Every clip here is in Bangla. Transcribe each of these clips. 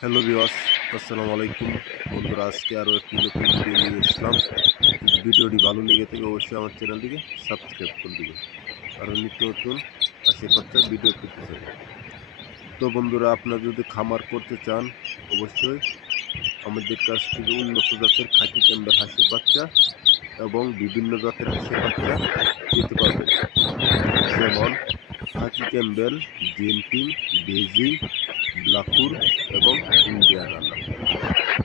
হ্যালো বিওয়াস আসসালামু আলাইকুম। বন্ধুরা, আজকে আরও একটি নতুন ভিডিও নিয়ে এসলাম ভিডিওটি ভালো লেগে থাকে, অবশ্যই আমার চ্যানেলটিকে সাবস্ক্রাইব করে দেবেন আরও নিত্য নতুন আশেপাশে ভিডিও পেতে চাই। তো বন্ধুরা, আপনারা যদি খামার করতে চান, অবশ্যই আমাদের কাছ থেকে উন্নত জাতের খাঁটি ক্যাম্বেল হাঁসের বাচ্চা এবং বিভিন্ন জাতের হাঁসের বাচ্চা পেতে পারবেন। যেমন খাঁটি ক্যাম্বেল জেন্টিং বেজিং লাকুর এবং ইন্ডিয়ান রান্না।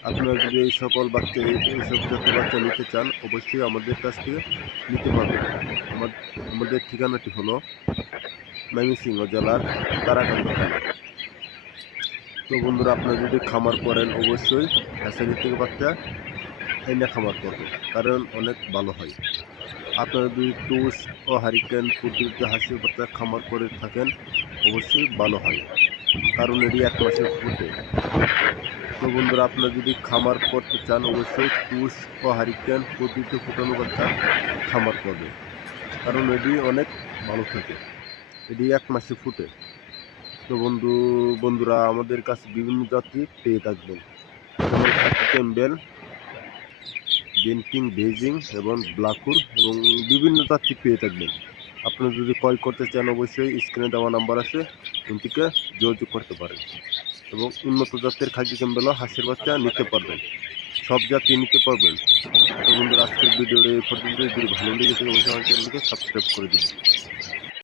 আপনারা যদি এই সকল বাচ্চা এইসব জাতের বাচ্চা নিতে চান, অবশ্যই আমাদের কাছ থেকে নিতে পারবেন। আমাদের ঠিকানাটি হলো ময়মনসিংহ জেলার তারাকান্দা তো বন্ধুরা, আপনারা যদি খামার করেন, অবশ্যই হ্যাসারি থেকে বাচ্চা এনে খামার করবেন, কারণ অনেক ভালো হয়। আপনারা যদি টুস ও হারিকেন পদ্ধতিতে হাসির বাচ্চা খামার করে থাকেন, অবশ্যই ভালো হয়। কারণ এটি এক মাসের ফুটে তো বন্ধুরা, আপনারা যদি খামার করতে চান, অবশ্যই টুস ও হারিকেন পদ্ধতিতে ফুটানো বাচ্চা খামার করবে। কারণ এটি অনেক ভালো থাকে। এটি এক মাসে ফুটে। তো বন্ধু, বন্ধুরা, আমাদের কাছে বিভিন্ন জাতি পেয়ে থাকবেন। যেমন ক্যাম্বেল বেন্টিং বেজিং এবং ব্লাকুর এবং বিভিন্ন জাতি পেয়ে থাকবেন। আপনারা যদি কল করতে চান, অবশ্যই স্ক্রিনে দেওয়া নাম্বার আছে। এমনিকে যোগাযোগ করতে পারেন। এবং উন্নত জাতের খাদ্য ক্যাম্বেলও হাঁসের বাচ্চা নিতে পারবেন। সব জাতি নিতে পারবেন। তো বন্ধুরা, আজকের ভিডিওর এই পর্যন্ত যদি ভালো লেগে থাকে অবশ্যই আমার চ্যানেলকে সাবস্ক্রাইব করে দিন